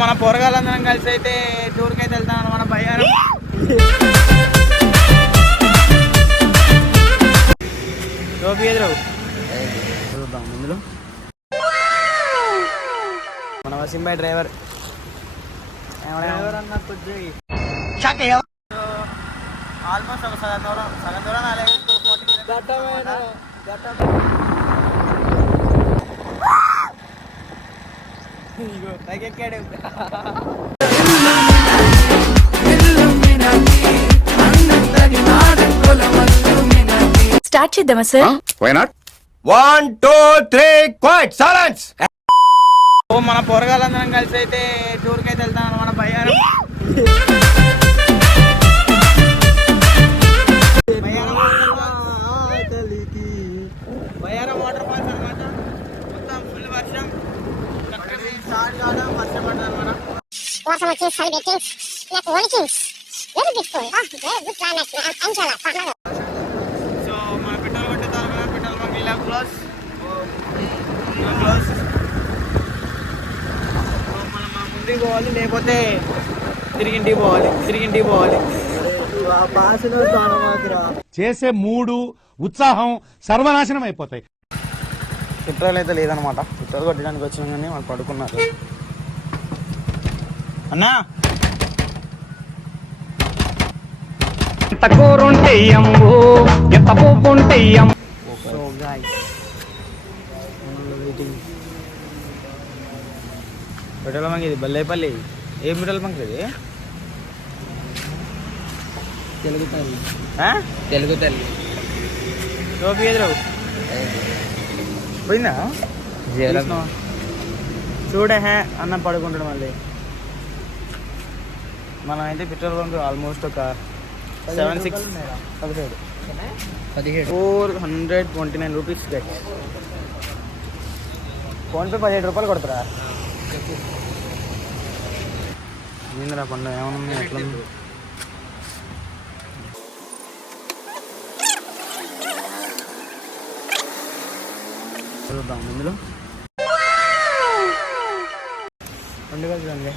మన పొరగాలందరం కలిసి అయితే టూర్కి అయితే వెళ్తాం అన్నమాట. బయ్యారం చూద్దాం ఇందులో మన వసింబాయ్ డ్రైవర్ అన్న ఆల్మోస్ట్ ఒక సగం దూరం ఎక్కాడు. స్టార్ట్ చేద్దామా sir? Why not? 1 2 3 quiet silence. మన పొరగాలందరం కలిసి అయితే టూర్కి అయితే వెళ్తాం అన్నమాట. బయ్యారం బయ్యారం వాటర్ ఫాల్స్ అనమాట. మొత్తం ఫుల్ వర్షం స్టార్ట్ కావడం వర్షం పడ్డది అనమాట. సో మన పెట్రోల్ కొట్టేద్దాం కదా. పెట్రోల్ బంక్ ఇలా క్లోజ్. మనం ముందుకు పోవాలి, లేకపోతే తిరిగింటికి పోవాలి. చేసే మూడు ఉత్సాహం సర్వనాశనం అయిపోతాయి. పెట్రోల్ అయితే లేదనమాట. పెట్రోల్ కొట్టడానికి వచ్చినాం కానీ వాళ్ళు పడుకున్నారు. అన్నా so guys waiting. Petrol bunk ఇది బల్లేపల్లి. ఏం పెట్రోల్ బంక్ ఇది? తెలుగు తల్లి టోపీ ఎదురు పోయిందా? చూడే అన్న పడుకుంటాడు మళ్ళీ. మనం అయితే పెట్రోల్ బంక్ ఆల్మోస్ట్ ఒక 429 రూపీస్. ఫోన్పే 17 రూపాయలు కొడతారా? ఏందిరా పండు ఏమన్నా ఎట్లా చూద్దాం ఇందులో పండుగ చూడండి.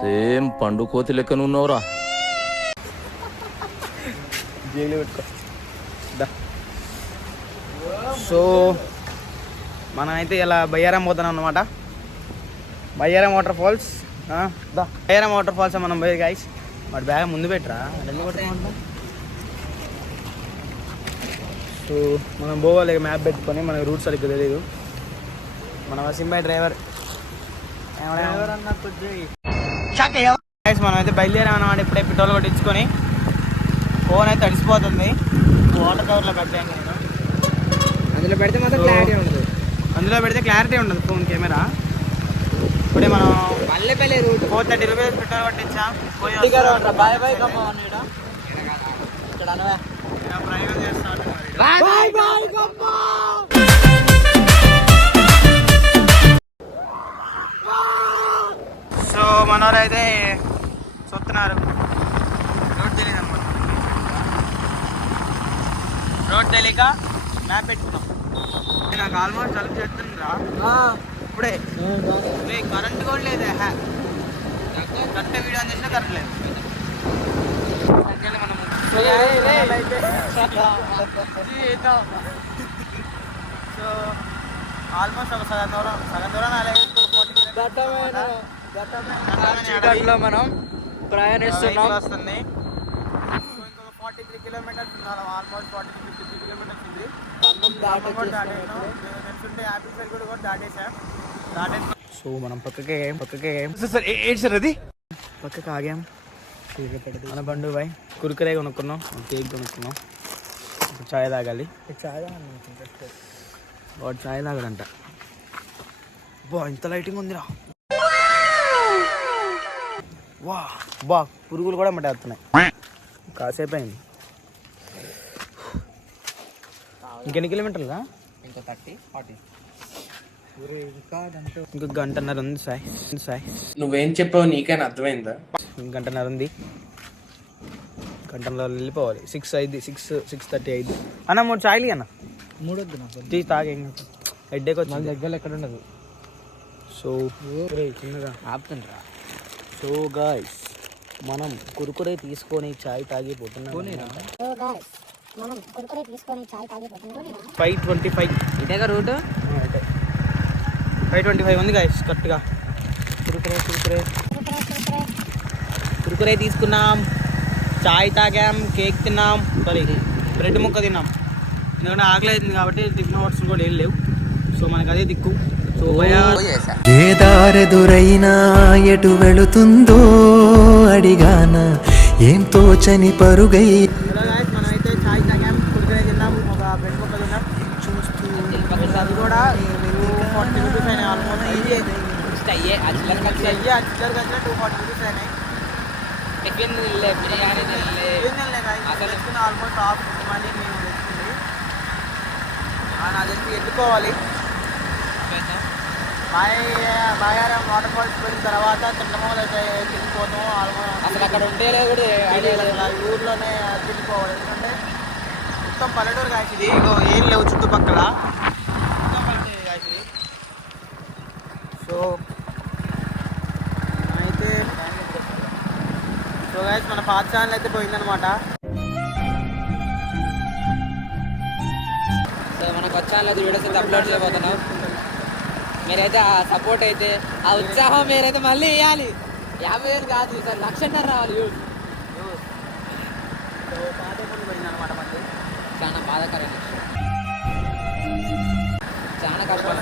సేమ్ పండు కోతి లెక్కన ఉన్నావురా. జైలు పెట్టుకో. సో మనం అయితే ఇలా బయ్యారం పోతున్నాం అన్నమాట. Bayyaram waterfalls. Bayyaram waterfalls మనం పోయి గైస్. వాటి బ్యాగ్ ముందు పెట్టరా సో మనం పోవాలి మ్యాప్ పెట్టుకొని. మనకి రూట్ సరిగ్గా తెలియదు. మన వసింబాయ్ డ్రైవర్ అన్న మనం అయితే బయలుదేరాం అన్నమాట. ఇప్పుడే పెట్రోల్ కొట్టించుకొని ఫోన్ అయితే తడిసిపోతుంది. వాటర్ కవర్లో కట్టాను నేను. అందులో పెడితే మాత్రం క్లారిటీ ఉండదు. క్లారిటీ ఉండదు ఫోన్ కెమెరా. ఇప్పుడే మనం 430 రూపీస్ పెట్రోల్ కొట్టించాం. ప్రయోగం చేస్తాను. సో మనోరు అయితే చూస్తున్నారు. రోడ్ తెలియక మ్యాప్ పెట్టుకున్నాం. నాకు ఆల్మోస్ట్ జలుబు చేస్తుందిరా ఇప్పుడే. కరెంట్ కూడా లేదే. కరెక్ట్ వీడియో అని చేసినా కరెంట్ లేదు. మనం సో ఆల్మోస్ట్ ఒక సగం దూరం చీకట్లో మనం ప్రయాణిస్తున్నాం. వస్తుంది ఇంకొక 43 కిలోమీటర్స్ ఉన్నాం. ఆల్మోస్ట్ 43 కిలోమీటర్స్ ఉంది. సో మనం పక్కకి ఆగాం. మన బండు బాయ్ కురుకురే కొనుక్కున్నాం, కేక్ కొనుక్కున్నాం. చాయ్ తాగాలి. వాడు చాయ్ తాగడంట. ఇంత లైటింగ్ ఉందిరా. బా పురుగులు కూడా మట్టేస్తున్నాయి. కాసేపు అయింది. ఇంకెన్ని కిలోమీటర్లుగా? ఇంకా 30-40. ఇంకొక గంటన్నర ఉంది సాయి. నువ్వేం చెప్పావు నీకైనా అర్థమైందా? గంటన్నర ఉంది. గంటన్నర వెళ్ళిపోవాలి. 6:30 అయింది. అన్న 3 చాయ్లు అన్న. 3 వద్దు తాగే హెడ్ఏక్ వచ్చి దగ్గరలో ఎక్కడ ఉండదు. సో సో చిన్నగా ఆపుతుండ్రా. సో గాయ్స్ మనం కురుకురే తీసుకొని చాయ్ తాగిపోతున్నాం. 5:25 ఇదేగా రూట్. 5:25 ఉంది గాయ్స్ కరెక్ట్గా. కురుకురే తీసుకున్నాం, చాయ్ తాగాం, కేక్ తిన్నాం, సారీ బ్రెడ్ ముక్క తిన్నాం. ఎందుకంటే ఆకలి అవుతుంది కాబట్టి టిఫిన్ బాక్స్ కూడా ఏం లేవు. సో మనకు అదే దిక్కు. సో ఏ దారెదురైనా ఎటు వెళుతుందో అడిగాన ఏం తోచని పరుగై. మనమైతే చాయ్ తాగాం, కురుకురే తిన్నాం, ఒక బ్రెడ్ ముక్క తిన్నాం. చూస్తూ అది కూడా 40 రూపీస్ అయినాయి. ఆల్మోస్ట్ చిల్లర ఖర్చులు 240 రూపీస్ అయినాయి. ఆల్మోస్ట్ హాఫ్ మనీ మేము తెచ్చుకుంది. నాకు తెలిసి ఎత్తుకోవాలి. బాయారం వాటర్ ఫాల్స్ పోయిన తర్వాత తింటమూలు అయితే తిరిగిపోతాం. ఆల్మోస్ట్ అసలు అక్కడ ఉంటే ఊర్లోనే తిరిగిపోవాలి. ఎందుకంటే మొత్తం పల్లెటూరు కాసిది. ఏం లేవు చుట్టుపక్కల, మొత్తం పల్లెటూరు కాసిది. సో అయితే గాయస్ మన పాత ఛానల్ అయితే పోయిందనమాట. సో మనకు వచ్చాను వీడియోస్ అయితే అప్లోడ్ చేయబోతున్నాం. మీరైతే ఆ సపోర్ట్ అయితే ఆ ఉత్సాహం మీరైతే మళ్ళీ వేయాలి. 50,000 కాదు సార్, 1,00,000 రావాలి. సో పాత పోయిందనమాట. మళ్ళీ చాలా బాధాకరమైన విషయం, చాలా కష్టం.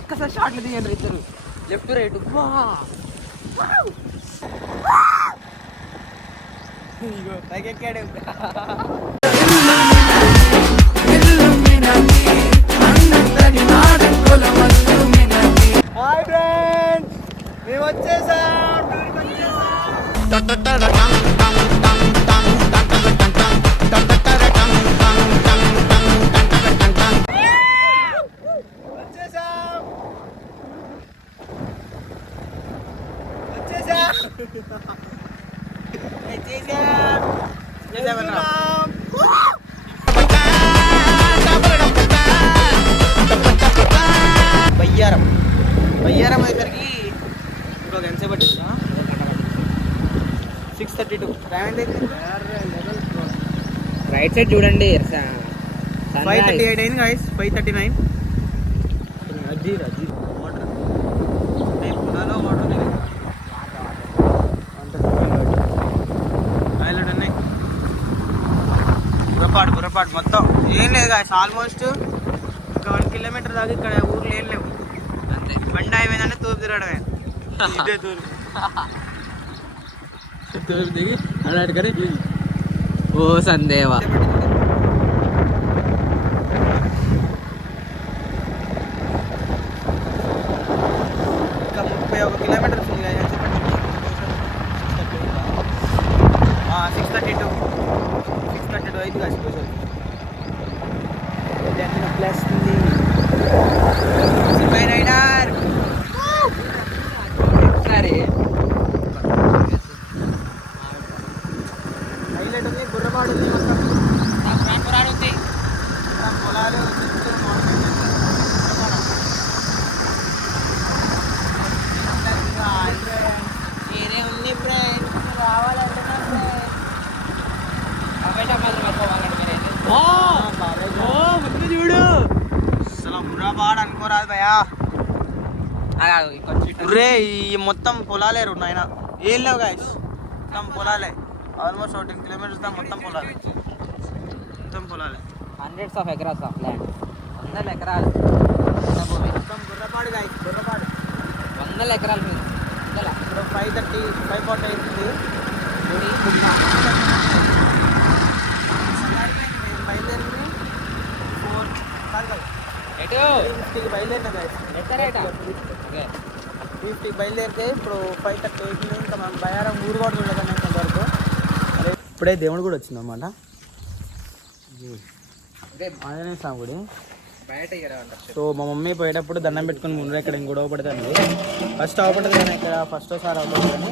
ఒక్కసారి షార్ట్లు తీయండి ఇద్దరు, లెఫ్ట్ రైట్. ఎక్కాడు. హాయ్ ఫ్రెండ్స్, మేము వచ్చేసాం. బయ్యారం దగ్గరికి ఇంకొక ఎంత సేపు పట్టిందా? 6:32. రైట్ సైడ్ చూడండి. 5:38 అయింది గాయస్. 5:39. వాటర్ పునాలో వాటర్ హైలైట్ ఉన్నాయి. బుర్రపాటు మొత్తం ఏం లేదు గాయస్. ఆల్మోస్ట్ ఒక 1 కిలోమీటర్ దాకా ఇక్కడ ఊర్లు ఏం లేవు. అంతే, బండి అయిపోయిందంటే తూర్పు తిరగడమే. ఇదే తూర్పు దిగి అడాడుకని ఓ సందేవా. ఇంకా 31 కిలోమీటర్స్ ఉంది. 6:32 అయితే కాసి ప్లస్ రైడర్ సరే హైలైట్ ఉంది. బుర్రపాడు ఉంది, మొత్తం ఉంది. పొలాలు ఏదే ఉంది ఫ్రెండ్. రావాలంటే చూడు అసలు బుర్రపాడు అనుకోరాదు భయా. ఈ మొత్తం పొలాలే రెండు ఆయన ఏం లేవు గాయస్. మొత్తం పొలాలే. ఆల్మోస్ట్ 14 కిలోమీటర్స్ దా మొత్తం పొలాలే. Hundreds of acres of land, 100 ఎకరాలు మొత్తం బుర్రపాడు గాయస్. బుర్రపాడు 100 ఎకరాల మీద. ఇప్పుడు 5:40 అవుతుంది. బయలుదేరింది 4 బయలుదేరిన గాయస్. 50 బయలుదేరితే ఇప్పుడు 5:30 అవుతుంది. ఇంకా మనం బయారం ఊరు కూడా చూడలేదని కొంతవరకు. ఇప్పుడే దేవుడు కూడా వచ్చింది అన్నమాట. ఆంజనేయ స్వామి గుడి బయట. సో మా మమ్మీ పోయేటప్పుడు దండం పెట్టుకుని ముందు ఇక్కడ గొడవ పడుతుంది. ఫస్ట్ అవపడుతుంది కానీ ఇక్కడ ఫస్ట్ ఒకసారి అవుతుంది కానీ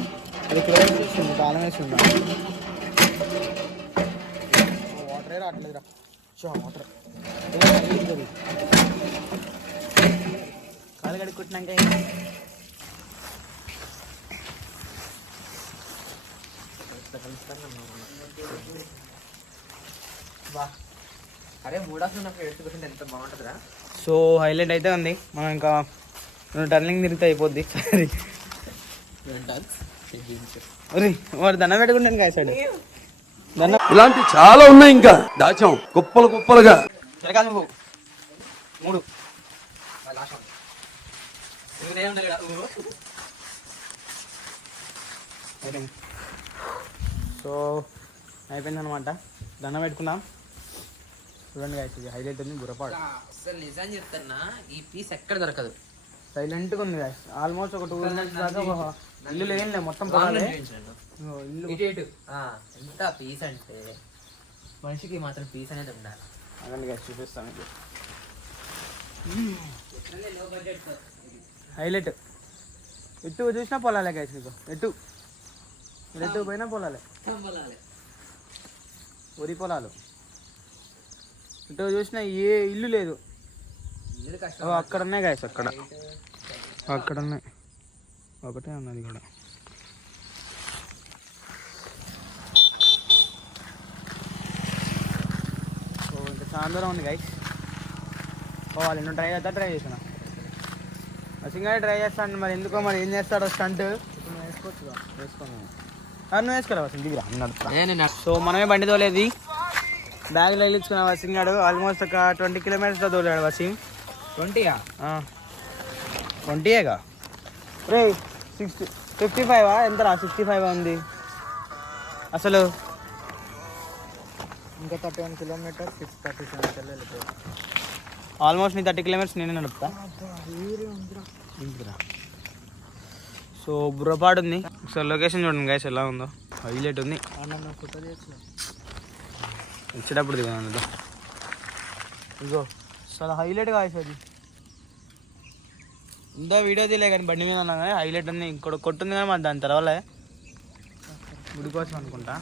అది క్లోజ్ చేస్తుంది, తాళం వేసి ఉన్నాను. వాటరే రావట్లేదురా. కాలు కడుక్కుంటున్నాక అరే మూడాఫ్ ఉన్నప్పుడు ఎడుతుంటే ఎంత బాగుంటుందిరా. సో హైలైట్ అయితే ఉంది. మనం ఇంకా టర్నింగ్ తిరిగితే అయిపోద్ది. సరే వాడు దండం పెట్టుకుంటాను కాసాడు. దండం ఇలాంటి చాలా ఉన్నాయి ఇంకా దాచాం కుప్పలు కుప్పలుగా. తిరగాలి నువ్వు 3 సో అయిపోయింది అనమాట. దండం పెట్టుకున్నాం. చూడండి గాయస్, ఇది హైలైట్ ఉంది. బుర్రపాడు అసలు నిజం చెప్తున్నా, ఈ పీస్ ఎక్కడ దొరకదు. సైలెంట్గా ఉంది గాయస్. ఆల్మోస్ట్ ఒక 2 minutes దాకా ఇల్లు లేదు, మొత్తం పొలాలే. ఇల్లు ఎంత పీస్ అంటే మనిషికి మాత్రం పీస్ అనేది ఉండాలి. అదండి గాయస్, చూపిస్తాను మీకు. హైలైట్ ఎటు చూసినా పొలాలే గాయస్. మీకు ఎటు పోయినా పొలాలే, వరి పొలాలు. ఇటు చూసినా ఏ ఇల్లు లేదు. అక్కడ ఉన్నాయి గాయస్, అక్కడ ఉన్నాయి. ఒకటే ఉన్నది కూడా. ఇంకా చాలా దూరం ఉంది గాయస్. వాళ్ళు ఎన్నో ట్రై చేసిన అసింగానే ట్రై చేస్తాను. మరి ఎందుకో మరి ఏం చేస్తాడో స్టంట్. వేసుకున్నాను వేసుకోరా వసింగ్ దిగిరా నడుపుతా. సో మనమే బండి తోలేది. బ్యాగ్లో వెళ్ళించుకున్నా వసింగ్ గాడు. ఆల్మోస్ట్ ఒక 20 kilometers తోలాడు వసింగ్. 20 20ఏగా రే. 55 ఎంతరా? 65 ఉంది అసలు. ఇంకా 31 kilometers 637 వెళ్ళిపోయి. ఆల్మోస్ట్ నీ 30 kilometers నేనే నడుపుతా. సో బుర్రపాడు ఉంది. ఒకసారి లొకేషన్ చూడండి గైస్ ఎలా ఉందో. హైలైట్ ఉంది. వచ్చేటప్పుడు దిగుదా ఇగో చాలా హైలైట్ గాయస్. అది ఇంత వీడియో తీయలే కానీ బండి మీద ఉన్నా కానీ హైలైట్ ఉంది. ఇంకోటి కొట్టుంది కానీ మరి దాని తర్వాత గుడి కోసం అనుకుంటా.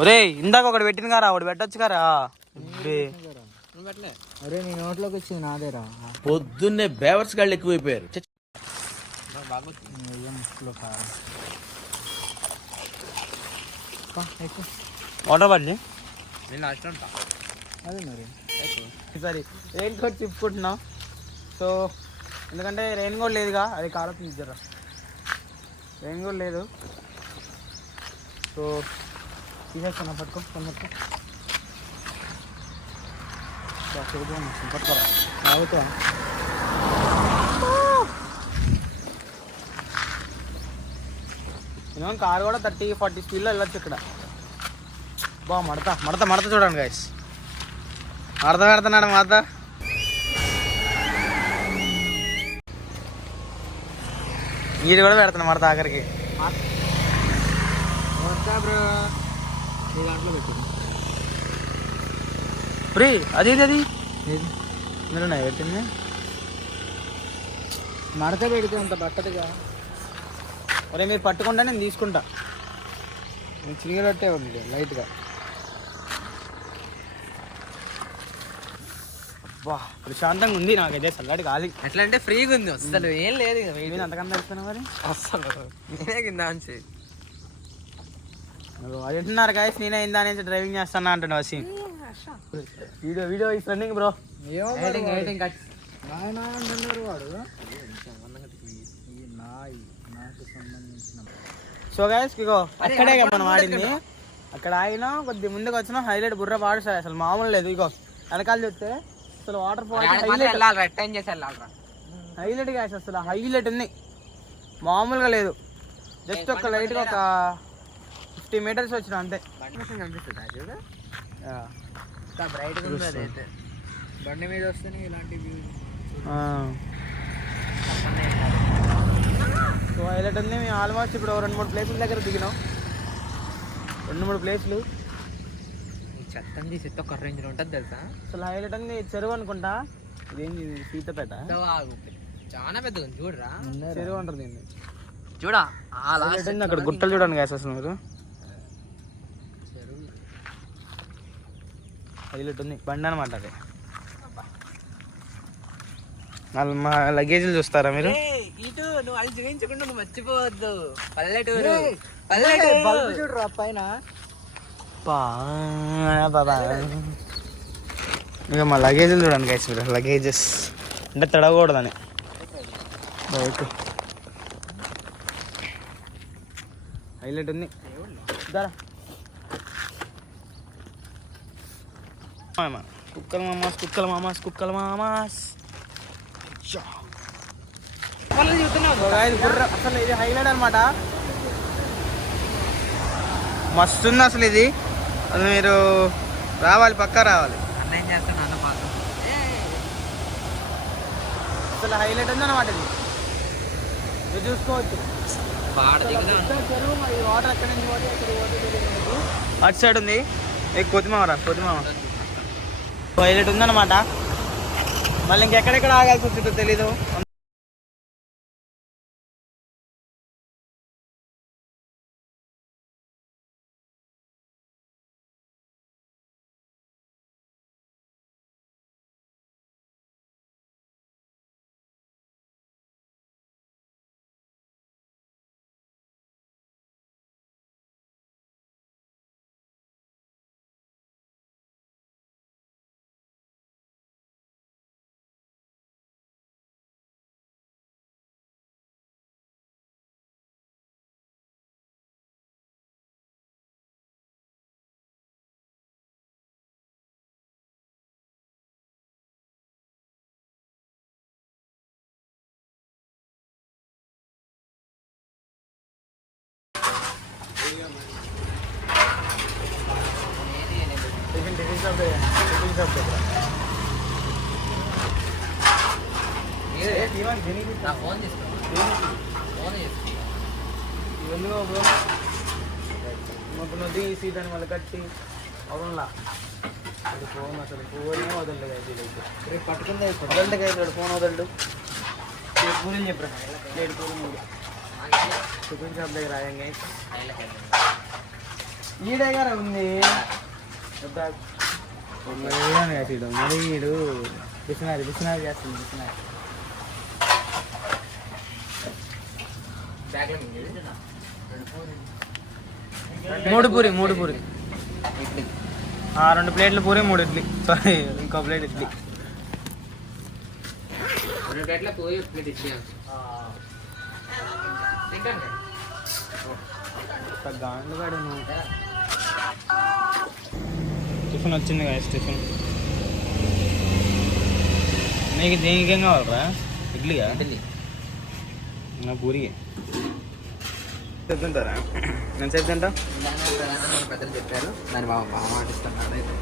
ఒరే ఇందాక ఒకటి పెట్టింది కారా, ఒకటి పెట్టచ్చు కారా. అరే నీ నోట్లోకి వచ్చింది నాదేరా. పొద్దున్నే బేవర్స్ గాళ్ళు ఎక్కువైపోయారు. వాటర్ బాటిల్ నేను లాస్ట్ ఉంటా. అదే మరి సరే రెయిన్ కోట్ తిప్పుకుంటున్నాం. సో ఎందుకంటే రెయిన్ కోట్ లేదుగా, అది కాలం తీద్దరా. రెయిన్ కోట్ లేదు. సో తీసేస్తున్నా. పట్టుకో పట్టుకోరా ఆగుతా. నేను కారు కూడా 30-40 స్పీడ్లో వెళ్ళొచ్చు ఇక్కడ. బా మడత చూడండి గైస్. మడత పెడుతున్నాడు మడత. మీరు కూడా పెడుతున్నా మడత ఆఖరికి. ఫ్రీ అది మీరు పెట్టింది. మడత పెడితే అంత పట్టదుగా. ఒరే మీరు పట్టుకుంటా నేను తీసుకుంటా. నేను చిరిగలట్టే ఉంది లైట్గా. బా ప్రశాంతంగా ఉంది నాకైతే. చల్లటి గాలి. ఎట్లా అంటే ఫ్రీగా ఉంది అసలు. ఏం లేదు మీద అంతకన్నా వెళ్తున్నా మరి అసలు. నేనే కింద అని అది అంటున్నారు గాయస్. నేనే ఇందా నుంచి డ్రైవింగ్ చేస్తానా అంటున్నా వసి. వీడియో ఈ రన్నింగ్ బ్రో. సో గైస్ ఇగో అక్కడే మనం ఆడింది. అక్కడ ఆగినా కొద్ది ముందుకు వచ్చినా హైలైట్ బుర్ర పాడు సార్. అసలు మామూలు లేదు. ఇగో వెనకాల చూస్తే అసలు వాటర్ ఫాల్ హైలైట్ గాయస్. అసలు హైలైట్ ఉంది, మామూలుగా లేదు. జస్ట్ ఒక లైట్గా ఒక 50 meters వచ్చిన అంతే. బండి మీద వస్తే ఇలాంటి వ్యూ. సో హైలైట్ ఉంది. మేము ఆల్మోస్ట్ ఇప్పుడు 2-3 ప్లేసుల దగ్గర దిగినాం. 2-3 ప్లేసులు. చెత్తం తీసి ఒక రేంజ్లో ఉంటుంది తెలుసా. అసలు హైలైట్ ఉంది. చెరువు అనుకుంటా. ఇదేంటి సీతపేట. చాలా పెద్దగా చూడరా. చెరువు అంటారు దీన్ని. చూడా అక్కడ గుట్టలు చూడండి గాయస్. అసలు మీరు హైలైట్ ఉంది బండి అనమాట అది. మా లగేజ్లు చూస్తారా మీరు? ఇటు నువ్వు అది చూపించకుండా నువ్వు మర్చిపోవద్దు. పల్లెటూరు పల్లెటూరు చూడరా పైన. ఇక మా లగేజ్లు చూడండి గైస్ మీరు. లగేజెస్ అంటే తడవకూడదని ఓకే. హైలైట్ ఉంది. కుక్కల మామాస్ కుక్కల మామాస్ కుక్కల మామాస్. అసలు ఇది హైలైట్ అనమాట. మస్తు ఉంది అసలు ఇది. అది మీరు రావాలి, పక్కా రావాలి. అన్నేం చేస్తాను అన్న పాత్ర అసలు హైలైట్ ఉంది అనమాట ఇది. మీరు చూసుకోవచ్చు. వాటర్ ఎక్కడి నుంచి అటు సైడ్ ఉంది. కొద్దిమావరా కొద్దిమావ హైలైట్ ఉందన్నమాట. మళ్ళీ ఇంకెక్కడెక్కడ ఆగాల్సి వచ్చిందో తెలీదు. ఫోన్ తీసుకో. ఇవన్నీ తీసి దాన్ని మళ్ళీ కట్టి అవునులా అది ఫోన్ అసలు ఫోనే వదలడు అయితే. రేపు పట్టుకుందే వదలడు కదా ఫోన్ వదలడు. పూరీలు చెప్పరా ప్లేట్ పూరి 3 టిఫిన్ షాప్ దగ్గర రాయంగా ఈ దగ్గర ఉంది. మరి వీడు బిసినారి చేస్తుంది. బిసినారి మూడు పూరి 2 ప్లేట్లు పూరి 3 ఇడ్లీ. సారీ ఇంకో ప్లేట్ ఇడ్లీ. 2 ప్లేట్ల పూరి 1 ప్లేట్ ఇడ్లీ. గాండుగాడు టిఫిన్ వచ్చింది కదా. టిఫిన్ నీకు దేనికేం కావాలరా? ఇడ్లీగా? నా పూరి చెప్తుంటారా? నేను చెప్తుంటా. పెద్దలు చెప్పారు దాన్ని బాగా మాటిస్తున్నాడు.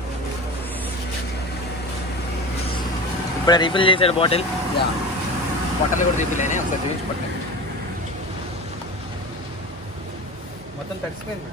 ఇప్పుడు రీఫిల్ చేశాడు బాటిల్. పొట్టలు కూడా రీఫిల్ అయినాయి. ఒకసారి చూపించి పొట్టలు మొత్తం తడిసిపోయింది.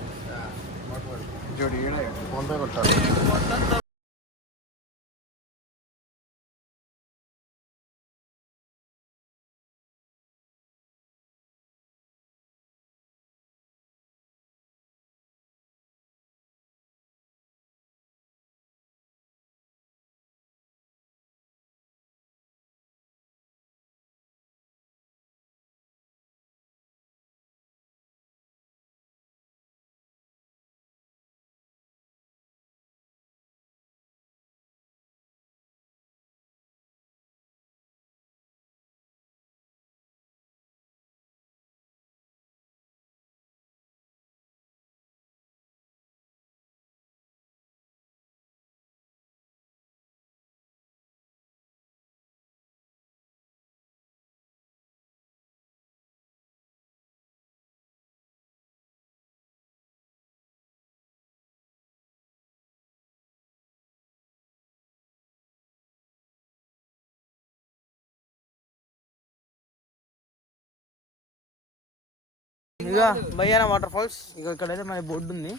ఇక బయ్యాన వాటర్ ఫాల్స్. ఇక ఇక్కడైతే మన బోర్డు ఉంది.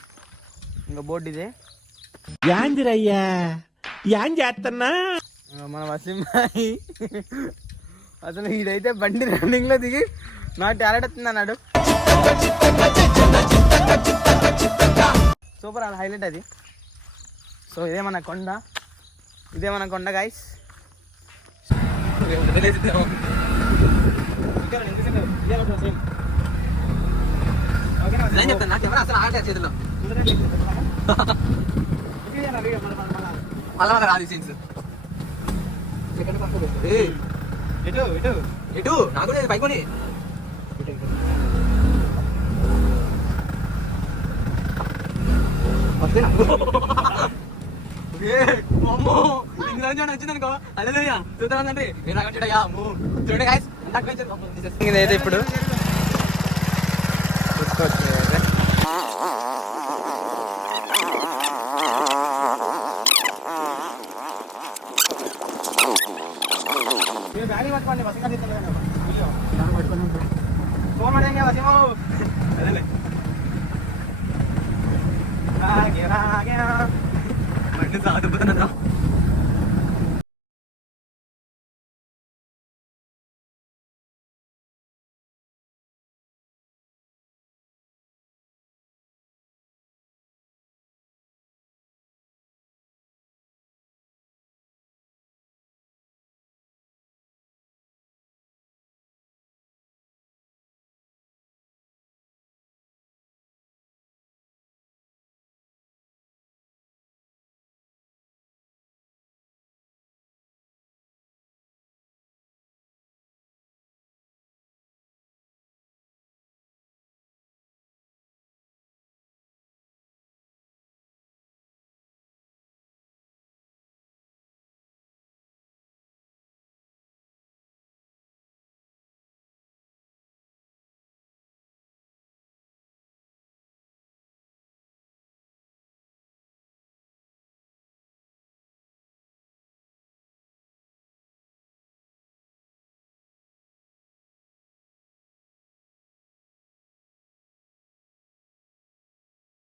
ఇంకా బోర్డు ఇదే. యాందిరయ్యా యాన్ చేస్తున్నా మన వసీంబాయి అసలు ఇదైతే బండి రన్నింగ్ లో దిగి నా టాలెంట్ వస్తుంది అన్నాడు. సూపర్, అది హైలైట్ అది. సో ఇదే మన కొండ. ఇదే మన కొండ గైస్. చెప్తాను కెమెరా అసలు ఆగట్లేదు చేతిలో. మళ్ళా మన రాదు సీన్స్. ఎటు నాకు పైకొని ఇదైతే ఇప్పుడు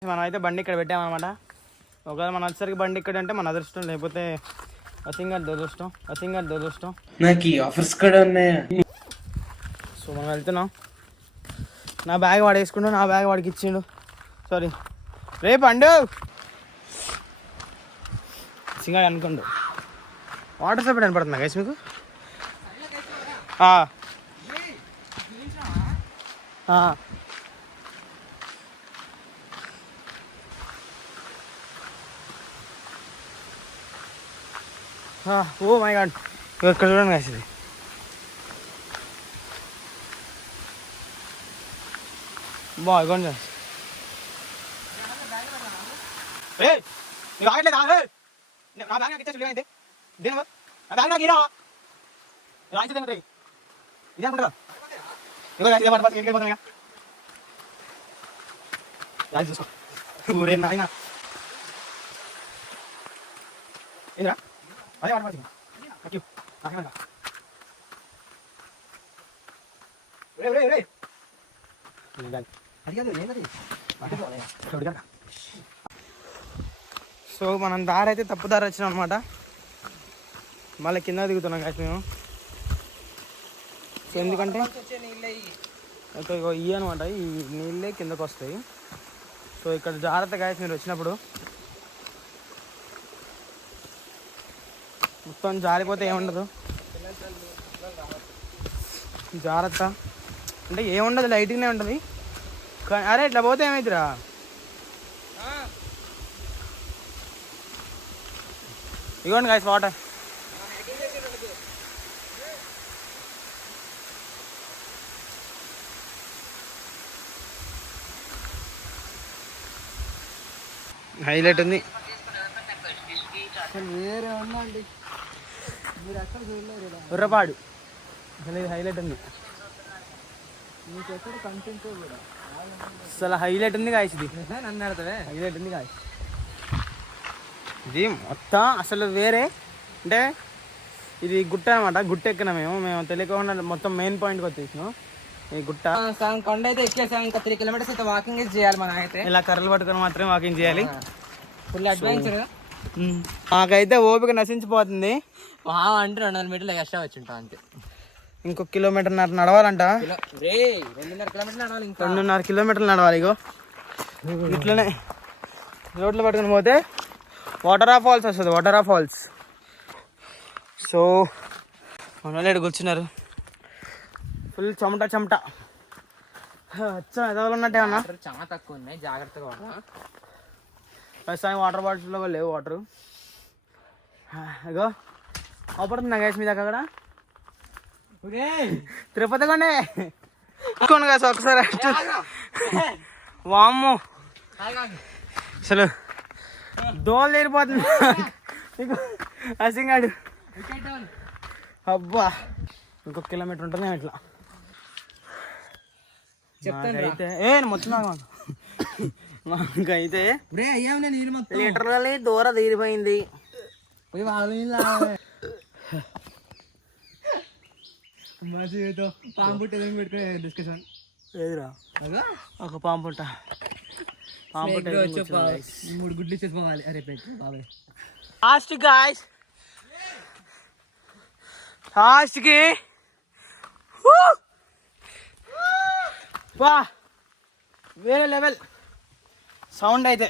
మనం అయితే బండి ఇక్కడ పెట్టామన్నమాట. ఒకవేళ మనం వచ్చేసరికి బండి ఇక్కడ అంటే మన అదృష్టం, లేకపోతే అసింగారి దురదృష్టం. నాకు ఈ ఆఫర్స్ కూడా ఉన్నాయా? సో మనం వెళ్తున్నాం. నా బ్యాగ్ వాడు వేసుకుంటూ నా బ్యాగ్ వాడికి ఇచ్చిండు. సారీ రేపు అండు సింగాడు అనుకోండు. వాటర్ సప్లై కనపడుతుందా గైస్ మీకు? ఓ మై గాడ్, ఇక్కడ చూడండి గైస్, ఇది బాగుంది. ఆగట్లేదు, నా బ్యాగ్ నాకు ఇచ్చేసి అయితే దేని నా బ్యాగ్ నాకు ఇరా రాయించదే ఉంటాయి. ఇదే అనుకుంటా ఇంటికి చూసుకో ఊరే నాయన. ఏంద్రా అదే వాడు పడుతుంది సో మనం దారి అయితే తప్పు దారి వచ్చినాం అనమాట. మళ్ళీ కింద దిగుతున్నాం కాదు మేము. సో ఎందుకంటే ఇవి అనమాట, ఈ నీళ్ళే కిందకు వస్తాయి. సో ఇక్కడ జాగ్రత్త గాయస్, మీరు వచ్చినప్పుడు మొత్తం జారిపోతే ఏముండదు, జాగ్రత్త అంటే ఏముండదు, లైటింగ్నే ఉంటుంది. కానీ అరే ఇట్లా పోతే ఏమైతురా? ఇవ్వండి గాయస్ వాటర్. హైలైట్ ఉంది. వేరే ఉందండి, మీరు ఎక్కడ చూడలేరు. ఉర్రపాడు అసలు ఇది హైలైట్ ఉంది. మీకు ఎక్కడ కంటెంట్ కూడా అసలు హైలైట్ ఉంది గాయస్. ఇది నన్ను అడుగుతావే, హైలైట్ ఉంది గాయస్. ఇది మొత్తం అసలు వేరే, అంటే ఇది గుట్ట అనమాట. గుట్ట ఎక్కినా మేము తెలియకుండా మొత్తం మెయిన్ పాయింట్కి వచ్చేసినాం. ఈ గుట్ట కొండ అయితే ఎక్కేసాం. ఇంకా 3 కిలోమీటర్స్ అయితే వాకింగ్ చేయాలి. మనం అయితే ఇలా కర్రలు పట్టుకొని మాత్రమే వాకింగ్ చేయాలి. Full adventure. మాకైతే ఓపిక నశించిపోతుంది. అంటే 200 మీటర్లు ఎక్స్ట్రా వచ్చింటాం అంతే. ఇంకొక 1.5 కిలోమీటర్ నడవాలంట. 2.5 కిలోమీటర్లు నడవాలి. 2.5 కిలోమీటర్లు నడవాలి. ఇగో ఇట్లనే రోడ్లు పట్టుకుని పోతే వాటర్ ఆఫ్ ఫాల్స్ వస్తుంది. వాటర్ ఆఫ్ ఫాల్స్ సో మన వాళ్ళు ఇక్కడ కూర్చున్నారు, ఫుల్ చెమట చెమట. వచ్చా ఎదవలు ఉన్నట్టే అన్న, చాలా తక్కువ ఉన్నాయి, జాగ్రత్తగా వాడరా. ప్రస్తుతానికి వాటర్ బాటిల్లో కూడా లేవు వాటరు. ఇగో అవపడుతుందా గ్యాస్ మీ దగ్గర? తిరుపతి కొండే అనుకోండి గ్యాస్ ఒకసారి. వామ్మో అసలు దోలు తీరిపోతుంది అసింగాడు. అబ్బా ఇంకొక కిలోమీటర్ ఉంటుంది ఇట్లా. అయితే మొత్తం మాకైతే లీటర్లు దూర తీరిపోయింది. డిస్కషన్ ఏదిరా ఒక పాము పుట్ట 3 గుడ్లు ఇచ్చేసుకోవాలి. అరే బాబాయ్ లాస్ట్ గాయ్స్, లాస్ట్కి వా వేరే లెవెల్ సౌండ్ అయితే.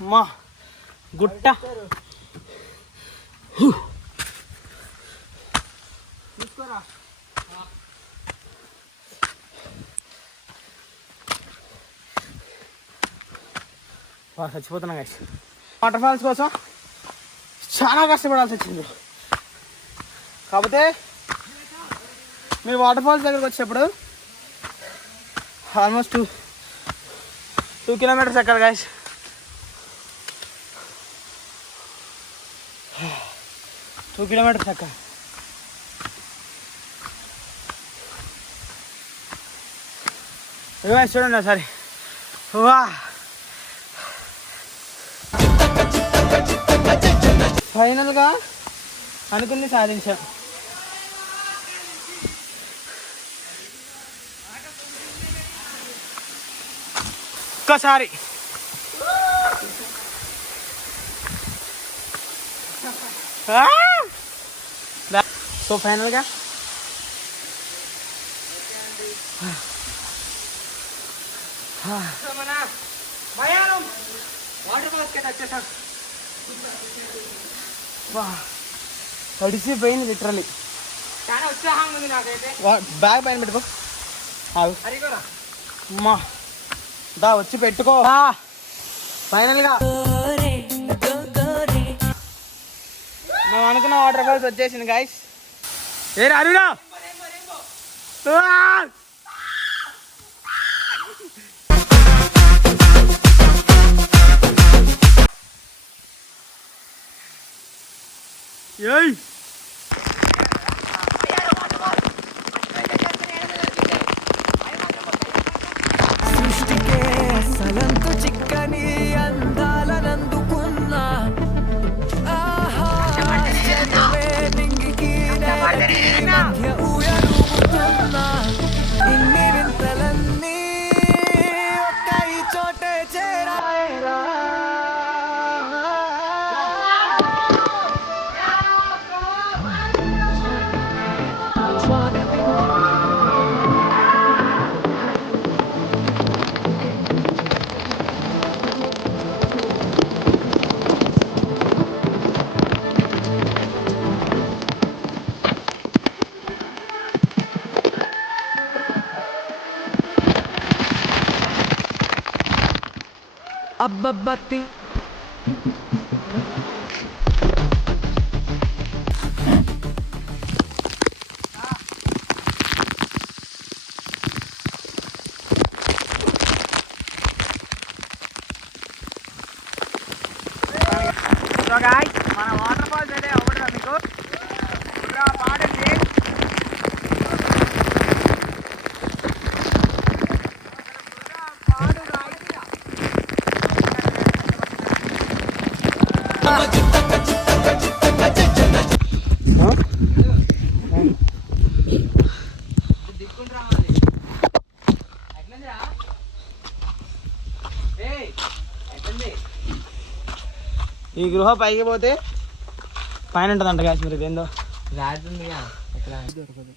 అమ్మా గుట్ట తీసుకోరా. చచ్చిపోతున్నా గైస్. వాటర్ ఫాల్స్ కోసం చాలా కష్టపడాల్సి వచ్చింది. కాకపోతే మీరు వాటర్ ఫాల్స్ దగ్గరకు వచ్చేటప్పుడు ఆల్మోస్ట్ 2 కిలోమీటర్స్ ఎక్కడ గైస్. టూ కిలోమీటర్స్ ఎక్కడ. చూడండి సరే. వా ఫైనల్గా అనుకుంది సాధించాం. ఒక్కసారి సో ఫైనల్గా వాటర్ ఫాల్స్ కి వచ్చేసాం. తడిసిపోయింది లిటరలీ. చాలా ఉత్సాహంగా ఉంది నాకైతే. బ్యాగ్ పైన పెట్టుకో. అమ్మా దా వచ్చి పెట్టుకో. ఫైనల్గా మేము అనుకున్న వాటర్ ఫాల్స్ వచ్చేసింది గైస్. ఏ అరుణా ఏయ్ సృష్టికే అసలంతు చిక్కని అందాలనందుకున్నా ఆహార్యమే నింగికి నేలకి మధ్య ఊయలుగుతున్నా. ఇన్ని వింతలన్నీ ఒక్క ఈ చోటే చేరాయరా. అబ్బబ్బత్తి మన వాటర్ ఫాల్స్ అయితే ఒకటి మీకు పాడండి. ఈ గృహ పైకి పోతే పైన ఉంటుందంట గాయస్. మీరు ఇదేందో రాడుందిగా ఎక్కడ దొరకదు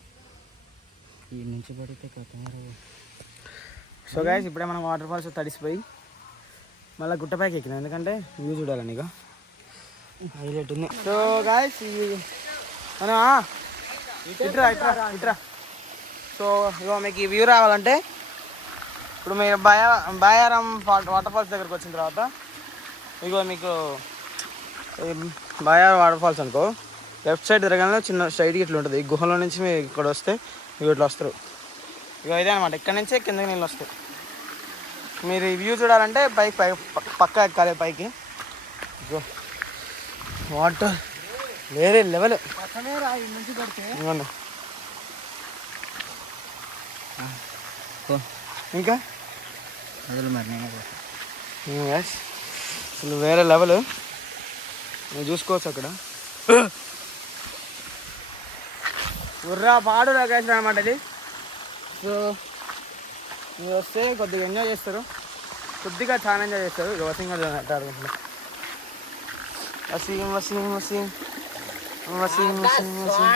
ఈ నుంచి పడితే. సో గాయస్ ఇప్పుడే మనం వాటర్ ఫాల్స్ తడిసిపోయి మళ్ళీ గుట్టపైకి ఎక్కిన, ఎందుకంటే వ్యూ చూడాలి నీకు హైలైట్ ఉంది. సో గాయస్ మనం ఇట్రా ఇట్రా ఇట్రా. సో ఇగో మీకు ఈ వ్యూ రావాలంటే ఇప్పుడు మీరు బాయారం వాటర్ ఫాల్స్ దగ్గరకు వచ్చిన తర్వాత ఇగో మీకు బాయారం వాటర్ ఫాల్స్ అనుకో, లెఫ్ట్ సైడ్ తిరగానే చిన్న స్ట్రైట్గా ఇట్లా ఉంటుంది. ఈ గుహలో నుంచి మీరు ఇక్కడ వస్తే ఇవి ఇట్లా వస్తారు. ఇగో ఇదే అనమాట, ఇక్కడ నుంచే కిందకి నీళ్ళు వస్తాయి. మీరు ఈ వ్యూ చూడాలంటే పక్క ఎక్కాలి పైకి. ఇగో వాటర్ వేరే లెవెల్. ఇంకా అసలు వేరే లెవెల్ నువ్వు చూసుకోవచ్చు అక్కడ. ఉర్రా పాడు లొకేషన్ అనమాట ఇది. సో మీరు వస్తే కొద్దిగా ఎంజాయ్ చేస్తారు, కొద్దిగా చాలా ఎంజాయ్ చేస్తారు. ఇక వసీంగా ఆడుకుంటున్నారు. వసీం వసీం వసీం వసీం వసీం వసీం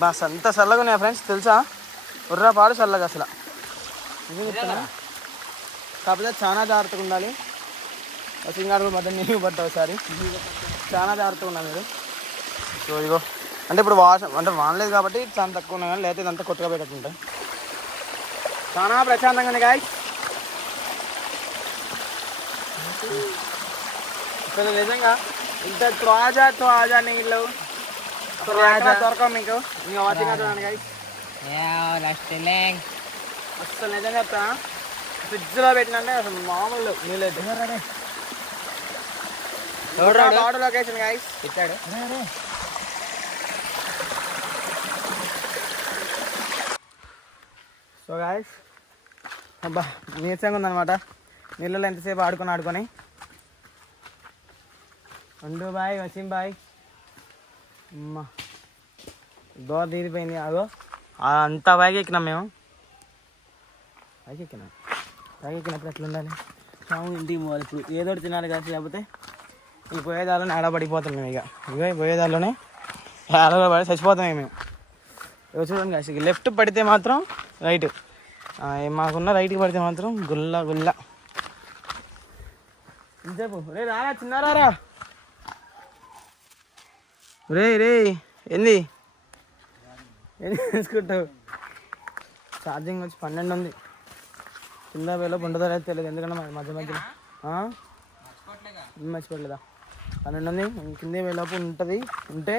బస్ అంత చల్లగా ఉన్నాయి ఫ్రెండ్స్, తెలుసా? ఉర్రా పాడు చల్లగా అసలు. కాకపోతే చాలా జాగ్రత్తగా ఉండాలి. వసీంగాడు మధ్య నీళ్ళు పట్టావు ఒకసారి, చాలా జాగ్రత్తగా ఉండాలి మీరు. సో ఇగో అంటే ఇప్పుడు అంటే వానలేదు కాబట్టి చాలా తక్కువ ఉన్నాయి, కానీ లేకపోతే ఇదంతా కొత్తగా పెట్టకుంటాయి. చాలా ప్రశాంతంగా ఉంది గాయస్. అసలు నిజంగా ఇంత త్వాజా నీళ్ళు దొరకవు మీకు. ఇంకా వాచింగ్ చూడండి గాయస్. అసలు నిజంగా చెప్తాను, ఫ్రిడ్జ్లో పెట్టినంటే అసలు మామూలు నీళ్ళైతే. బాడు లొకేషన్ గాయస్ పెట్టాడు. సో గాయస్ అబ్బా నీరసంగా ఉందన్నమాట. నీళ్ళలో ఎంతసేపు ఆడుకొని అండు బాయ్ వసీం బాయ్ అమ్మా దోర తీరిపోయింది. అదో అంతా పైకి ఎక్కినాం మేము, పైకి ఎక్కినప్పుడు ఎట్లా ఉండాలి? సాము ఇంటికి పోవాలి. ఇప్పుడు ఏదో తినాలి కాదు, లేకపోతే ఈ పోయేదాల్లోనే ఆడబడిపోతాం మేము. ఇక ఇవే పోయేదాల్లోనే ఆడబడి చచ్చిపోతాం మేము. చూడండి కాసి లెఫ్ట్ పడితే మాత్రం రైట్, మాకున్న రైట్కి పడితే మాత్రం గుల్ల. చెప్పు రే రారా చిన్నారా. రే ఏంది తీసుకుంటావు? ఛార్జింగ్ వచ్చి 12 ఉంది. కింద వేలో ఉండదో లేదు తెలియదు, ఎందుకంటే మధ్యలో మర్చిపోలేదా. 12 ఉంది. కింద వేలోపు ఉంటుంది, ఉంటే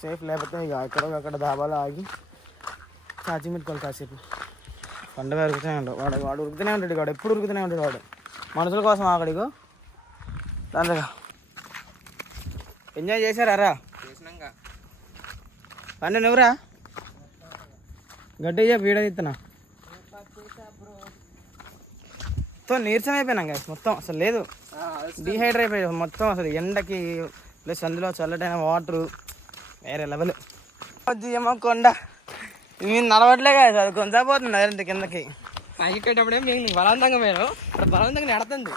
సేఫ్. లేకపోతే ఇక అక్కడ దాబాలో ఆగి ఛార్జింగ్ పెట్టుకోవాలి కాసేపు. పండుగ ఉరుకుతూనే ఉంటాడు వాడు ఉరుకుతూనే ఉంటాడు. వాడు ఎప్పుడు ఉరుకుతూనే ఉంటాడు. వాడు మనుషుల కోసం ఆకడిగో దాంట్లో ఎంజాయ్ చేశారా? పండు నువ్వురా గడ్డి వీడియో తీస్తున్నా. మొత్తం నీరసం అయిపోయినాం గాయస్, మొత్తం అసలు లేదు, డీహైడ్రేట్ అయిపోయాం మొత్తం. అసలు ఎండకి ప్లస్ అందులో చల్లటైన వాటరు వేరే లెవెల్. ఏమో కొండ మీరు నడవట్లే కదా, అది కొంచెం పోతుంది అదంటే కిందకి. పైకెట్టేటప్పుడే మేము బలవంతంగా పోయాను, ఇప్పుడు బలవంతంగా నడుతుంది.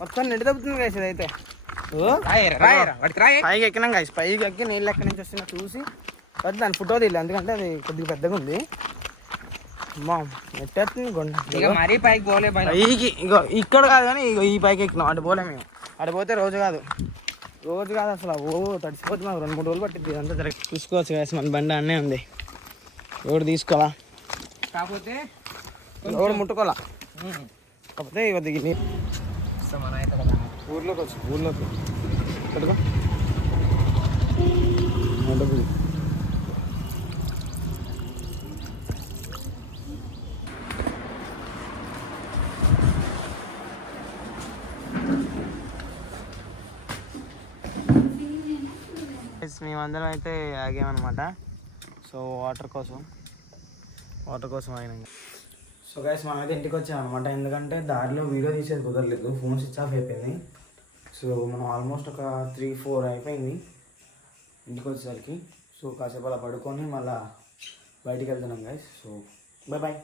మొత్తం నిండి తప్పుతుంది గాయస్ ఇదైతే. పైకి ఎక్కినాం గాయస్, పైకి ఎక్కి నీళ్ళు ఎక్కడి నుంచి వస్తున్నా చూసి దాని ఫోటో తీయలేదు, ఎందుకంటే అది కొద్దిగా పెద్దగా ఉంది. ఎట్టేస్తుంది కొండ. మరీ పైకి పోలే, పైకి ఇగో ఇక్కడ కాదు కానీ ఇగో ఈ పైకి ఎక్కినాం. అటు పోలే మేము, అటు పోతే రోజు కాదు అసలు. తడిసిపోతే మాకు 2-3 రోజులు పట్టింది ఇదంతా తిరగ. చూసుకోవచ్చు గాయస్, మన బండి అన్నీ ఉంది. ఎవడు తీసుకోవాలా, కాకపోతే ఎవడు ముట్టుకోవాలా. కాకపోతే ఇక దిగి ఊర్లోకి పెట్టుకో. మేమందరం అయితే ఆగామన్నమాట. సో వాటర్ కోసం ఆగినాం. సో గైస్ మనమైతే ఇంటికి వచ్చామన్నమాట, ఎందుకంటే దారిలో వీడియో తీసేది కుదరలేదు, ఫోన్ స్విచ్ ఆఫ్ అయిపోయింది. సో మనం ఆల్మోస్ట్ ఒక 3-4 అయిపోయింది ఇంటికి వచ్చేసరికి. సో కాసేపు అలా పడుకొని మళ్ళీ బయటికి వెళ్తున్నాం గైస్. So bye.